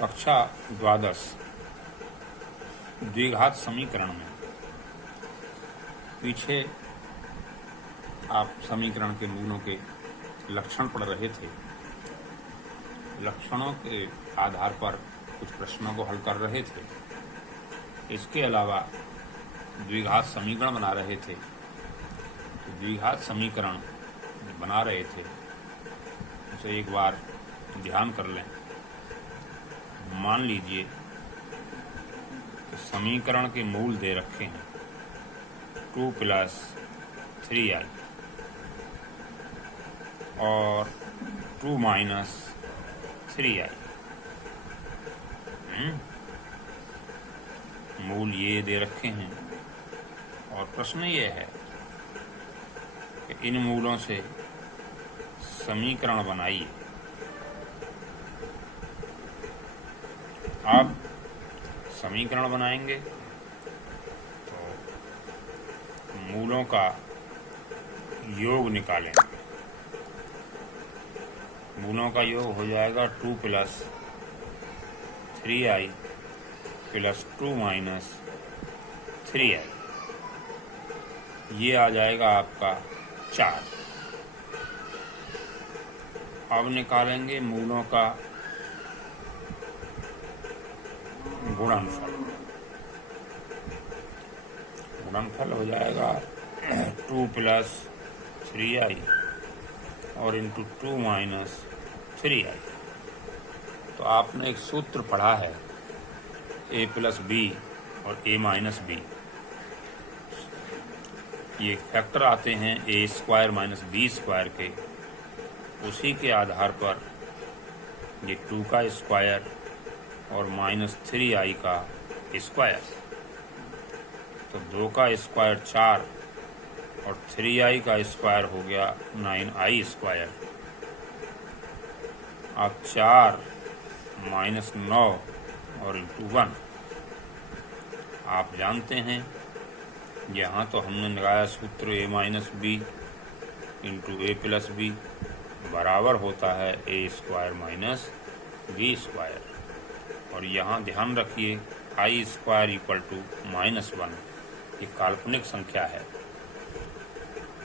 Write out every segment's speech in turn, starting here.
कक्षा द्वादश द्विघात समीकरण में पीछे आप समीकरण के मूलों के लक्षण पढ़ रहे थे। लक्षणों के आधार पर कुछ प्रश्नों को हल कर रहे थे। इसके अलावा द्विघात समीकरण बना रहे थे। तो द्विघात समीकरण बना रहे थे उसे एक बार ध्यान कर लें। मान लीजिए कि समीकरण के मूल दे रखे हैं 2 + 3i और 2 - 3i। मूल ये दे रखे हैं और प्रश्न ये है कि इन मूलों से समीकरण बनाइए। आप समीकरण बनाएंगे तो मूलों का योग निकालेंगे। मूलों का योग हो जाएगा 2 + 3i + 2 - 3i। ये आ जाएगा आपका 4। अब निकालेंगे मूलों का गुणनफल। गुणनफल हो जाएगा 2 + 3i और इंटू 2 - 3i। तो आपने एक सूत्र पढ़ा है a + b और a - b। ये फैक्टर आते हैं a² - b² के। उसी के आधार पर ये 2 का स्क्वायर और -3i का स्क्वायर। तो 2 का स्क्वायर 4 और 3i का स्क्वायर हो गया 9i²। अब 4 - 9 और इंटू 1। आप जानते हैं यहाँ तो हमने लगाया सूत्र a - b into a + b बराबर होता है a² - b²। और यहाँ ध्यान रखिए i² = -1 ये काल्पनिक संख्या है।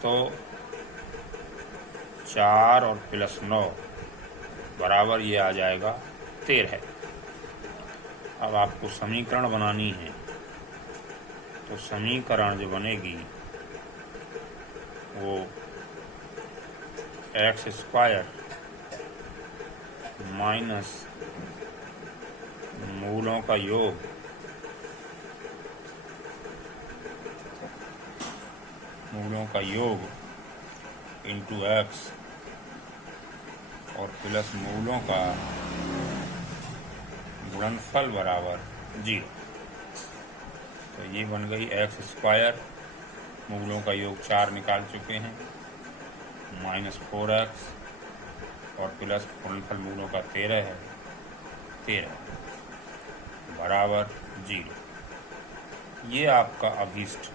तो 4 और +9 बराबर ये आ जाएगा 13। अब आपको समीकरण बनानी है तो समीकरण जो बनेगी वो x² माइनस मूलों का योग इंटू x और प्लस मूलों का गुणनफल बराबर 0। तो ये बन गई x²। मूलों का योग 4 निकाल चुके हैं -4x और प्लस गुणनफल मूलों का 13 है 13 बराबर 0। ये आपका अभीष्ट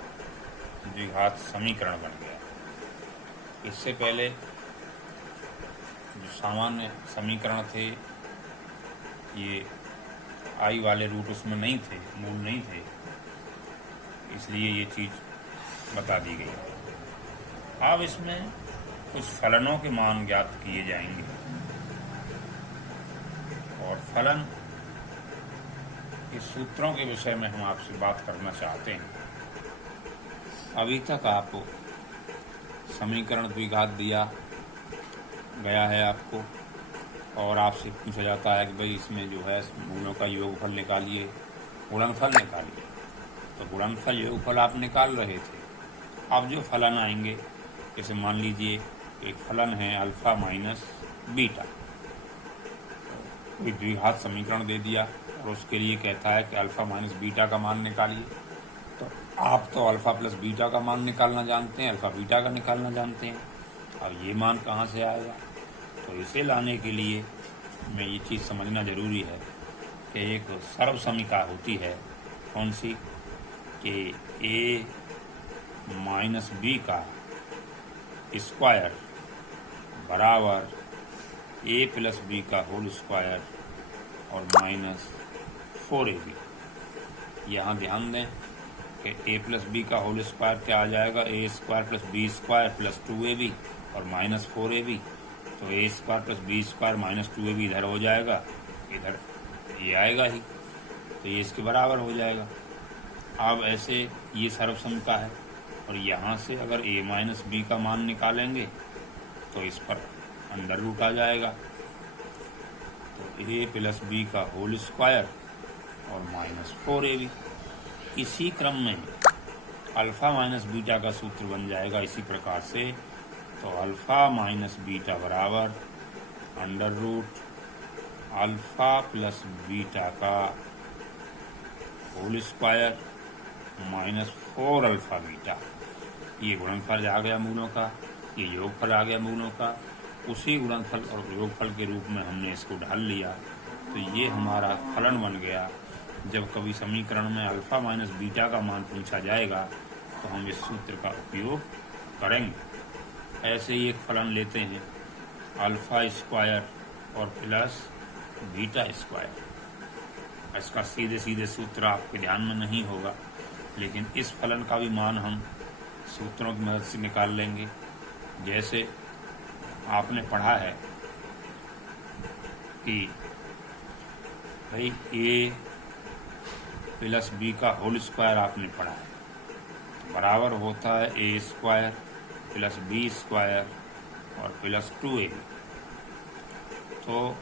द्विघात समीकरण बन गया। इससे पहले जो सामान्य समीकरण थे ये आई वाले रूट उसमें नहीं थे, मूल नहीं थे, इसलिए ये चीज़ बता दी गई है। अब इसमें कुछ फलनों के मान ज्ञात किए जाएंगे और फलन इस सूत्रों के विषय में हम आपसे बात करना चाहते हैं। अभी तक आपको समीकरण द्विघात दिया गया है आपको और आपसे पूछा जाता है कि भाई इसमें जो है मूलों का योगफल निकालिए, गुणनफल निकालिए। तो गुणनफल योगफल आप निकाल रहे थे। अब जो फलन आएंगे जैसे मान लीजिए एक फलन है अल्फ़ा - बीटा। कोई द्विघात समीकरण दे दिया और उसके लिए कहता है कि अल्फ़ा - बीटा का मान निकालिए। तो आप तो अल्फ़ा + बीटा का मान निकालना जानते हैं, अल्फ़ा बीटा का निकालना जानते हैं। अब ये मान कहाँ से आएगा? तो इसे लाने के लिए हमें ये चीज़ समझना ज़रूरी है कि एक सर्वसमीका होती है। कौन सी? कि a - b का स्क्वायर बराबर a + b का होल स्क्वायर और माइनस 4ab। यहाँ ध्यान दें कि a प्लस बी का होल स्क्वायर क्या आ जाएगा, A square plus B square plus 2ab और माइनस 4ab। तो A square plus B square minus 2ab इधर हो जाएगा, इधर ये आएगा ही, तो ये इसके बराबर हो जाएगा। अब ऐसे ये सर्वसम है और यहाँ से अगर a माइनस बी का मान निकालेंगे तो इस पर अंडर रूट आ जाएगा। तो a प्लस बी का होल स्क्वायर और माइनस 4ab। इसी क्रम में अल्फ़ा माइनस बीटा का सूत्र बन जाएगा इसी प्रकार से। तो अल्फ़ा माइनस बीटा बराबर under root alpha plus beta का whole square minus 4 alpha beta. ये गुणनफल आ गया मूलों का, ये योगफल आ गया मूलों का। उसी गुणनफल और योगफल के रूप में हमने इसको ढाल लिया, तो ये हमारा फलन बन गया। जब कभी समीकरण में अल्फ़ा माइनस बीटा का मान पूछा जाएगा तो हम इस सूत्र का उपयोग करेंगे। ऐसे ही एक फलन लेते हैं अल्फ़ा स्क्वायर और प्लस बीटा स्क्वायर। इसका सीधे सीधे सूत्र आपके ध्यान में नहीं होगा, लेकिन इस फलन का भी मान हम सूत्रों की मदद से निकाल लेंगे। जैसे आपने पढ़ा है कि भाई a प्लस बी का होल स्क्वायर आपने पढ़ा है, तो बराबर होता है a square plus B square और प्लस 2ab। तो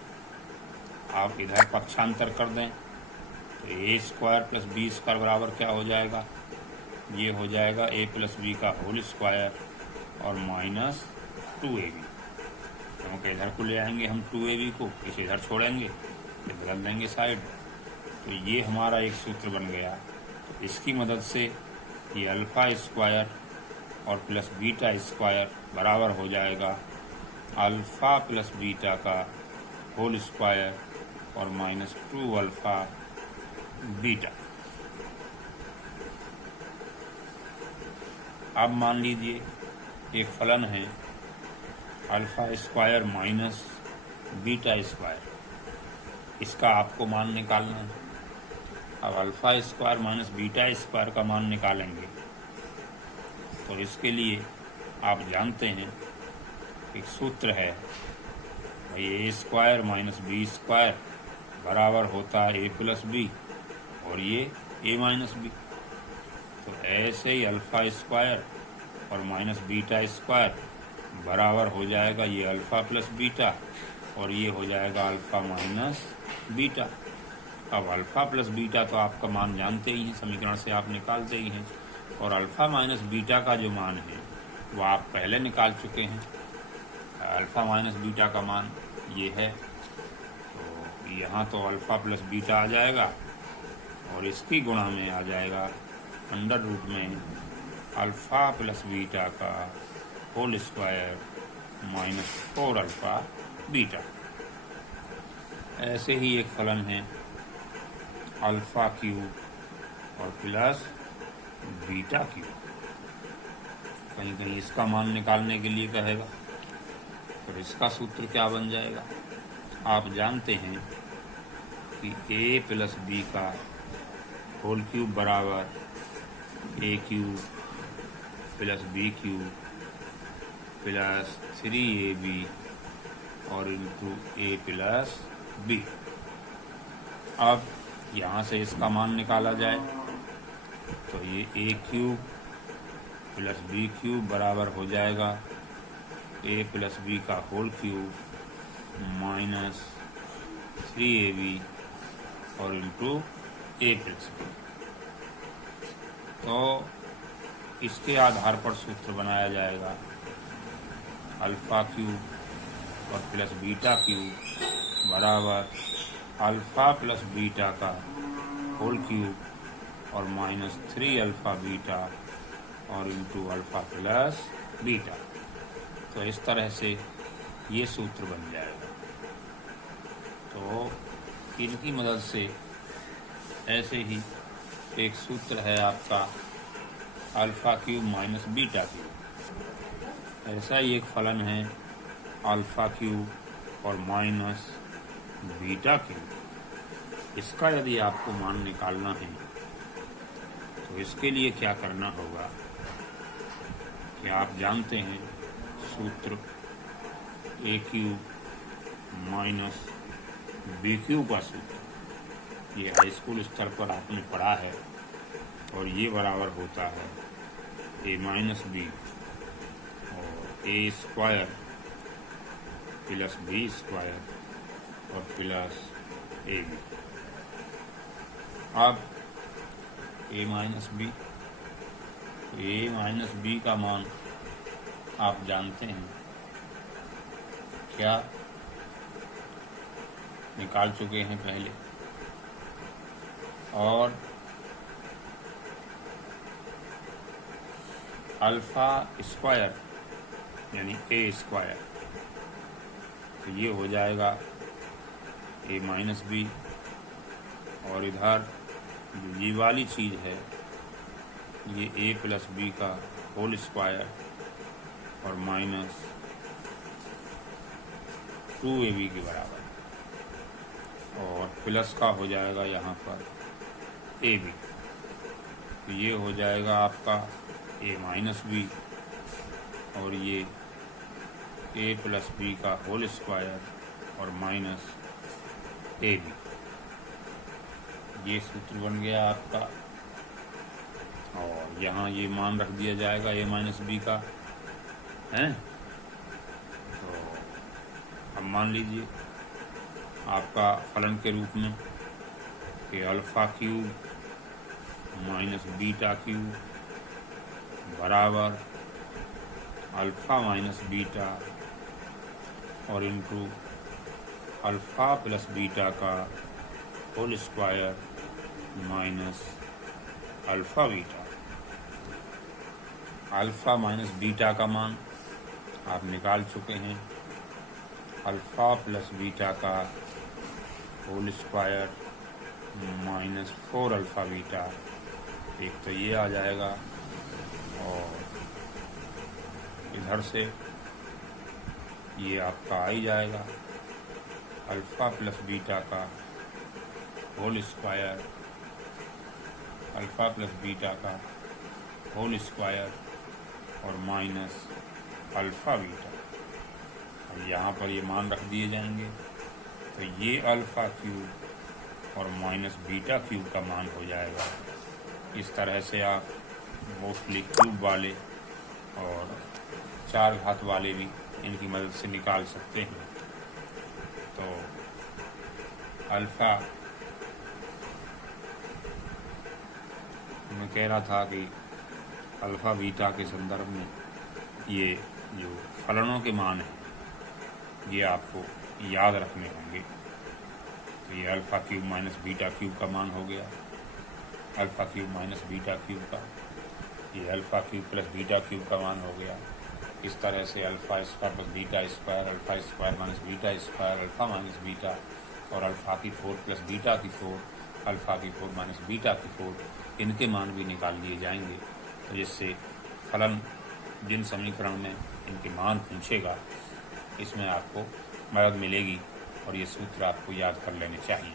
आप इधर पक्षांतर कर दें तो a square plus B square बराबर क्या हो जाएगा, ये हो जाएगा a प्लस बी का होल स्क्वायर और माइनस 2ab। क्योंकि इधर को ले आएंगे हम 2ab को, इसे इधर छोड़ेंगे, फिर बदल देंगे साइड, तो ये हमारा एक सूत्र बन गया। तो इसकी मदद से ये अल्फ़ा स्क्वायर और प्लस बीटा स्क्वायर बराबर हो जाएगा अल्फ़ा प्लस बीटा का होल स्क्वायर और माइनस 2 अल्फ़ा बीटा। अब मान लीजिए एक फलन है alpha square minus beta square, इसका आपको मान निकालना है। अब alpha square minus beta square का मान निकालेंगे तो इसके लिए आप जानते हैं एक सूत्र है, भाई ए स्क्वायर माइनस बी स्क्वायर बराबर होता है ए प्लस बी और ये ए माइनस बी। तो ऐसे ही अल्फ़ा स्क्वायर और माइनस बीटा स्क्वायर बराबर हो जाएगा ये अल्फ़ा प्लस बीटा और ये हो जाएगा अल्फ़ा माइनस बीटा। अब अल्फ़ा प्लस बीटा तो आपका मान जानते ही हैं, समीकरण से आप निकालते ही हैं, और अल्फ़ा माइनस बीटा का जो मान है वो आप पहले निकाल चुके हैं। अल्फ़ा माइनस बीटा का मान ये है, तो यहाँ तो अल्फ़ा प्लस बीटा आ जाएगा और इसकी गुणा में आ जाएगा अंडर रूट में अल्फ़ा प्लस बीटा का whole square minus 4 alpha beta. ऐसे ही एक फलन है अल्फ़ा क्यूब और प्लस बीटा क्यूब। कहीं कहीं इसका मान निकालने के लिए कहेगा, तो इसका सूत्र क्या बन जाएगा। आप जानते हैं कि a प्लस बी का होल क्यूब बराबर a cube plus B cube plus 3ab और इंटू a प्लस बी। अब यहाँ से इसका मान निकाला जाए तो ये a cube plus B cube बराबर हो जाएगा a प्लस बी का होल क्यूब माइनस 3ab और इंटू a प्लस बी। तो इसके आधार पर सूत्र बनाया जाएगा अल्फ़ा क्यूब और प्लस बीटा क्यूब बराबर अल्फ़ा प्लस बीटा का होल क्यूब और माइनस 3 अल्फ़ा बीटा और इंटू अल्फ़ा प्लस बीटा। तो इस तरह से ये सूत्र बन जाएगा। तो इनकी मदद से ऐसे ही एक सूत्र है आपका alpha cube minus beta cube. ऐसा ही एक फलन है अल्फ़ा क्यूब और माइनस बीटा क्यूब। इसका यदि आपको मान निकालना है तो इसके लिए क्या करना होगा कि आप जानते हैं सूत्र ए क्यूब माइनस बी क्यूब का सूत्र, ये हाई स्कूल स्तर पर आपने पढ़ा है, और ये बराबर होता है ए माइनस बी और ए स्क्वायर प्लस बी स्क्वायर और प्लस ए बी। अब ए माइनस बी, तो ए माइनस बी का मान आप जानते हैं क्या, निकाल चुके हैं पहले, और अल्फा स्क्वायर यानी ए स्क्वायर, तो ये हो जाएगा ए माइनस बी, और इधर जो ये वाली चीज़ है ये ए प्लस बी का होल स्क्वायर और माइनस 2ab के बराबर, और प्लस का हो जाएगा यहाँ पर ए बी, तो ये हो जाएगा आपका ए माइनस बी और ये ए प्लस बी का होल स्क्वायर और माइनस ए बी। ये सूत्र बन गया आपका, और यहाँ ये मान रख दिया जाएगा ए माइनस बी का है। तो अब मान लीजिए आपका फलन के रूप में कि alpha cube minus beta cube बराबर अल्फ़ा माइनस बीटा और इंटू अल्फ़ा प्लस बीटा का whole square minus alpha beta. Alpha minus beta का मान आप निकाल चुके हैं, अल्फ़ा प्लस बीटा का whole square minus 4 alpha beta, एक तो ये आ जाएगा, और इधर से ये आपका आ ही जाएगा अल्फ़ा प्लस बीटा का whole square, alpha plus beta का होल स्क्वायर और माइनस अल्फ़ा बीटा। और यहाँ पर ये मान रख दिए जाएंगे, तो ये अल्फ़ा क्यूब और माइनस बीटा क्यूब का मान हो जाएगा। इस तरह से आप मोस्टली क्यूब वाले और 4 घात वाले भी इनकी मदद से निकाल सकते हैं। तो अल्फ़ा मैं कह रहा था कि अल्फ़ा बीटा के संदर्भ में ये जो फलनों के मान हैं ये आपको याद रखने होंगे। तो ये alpha cube minus beta cube का मान हो गया, alpha cube minus beta cube का, ये alpha cube plus beta cube का मान हो गया। इस तरह से alpha square plus beta square, alpha square minus beta square, alpha minus beta और अल्फ़ा की 4 प्लस बीटा की 4, अल्फ़ा की 4 माइनस बीटा की 4, इनके मान भी निकाल लिए जाएंगे। तो जिससे फलन जिन समीकरण में इनके मान पूछेगा इसमें आपको मदद मिलेगी, और ये सूत्र आपको याद कर लेने चाहिए।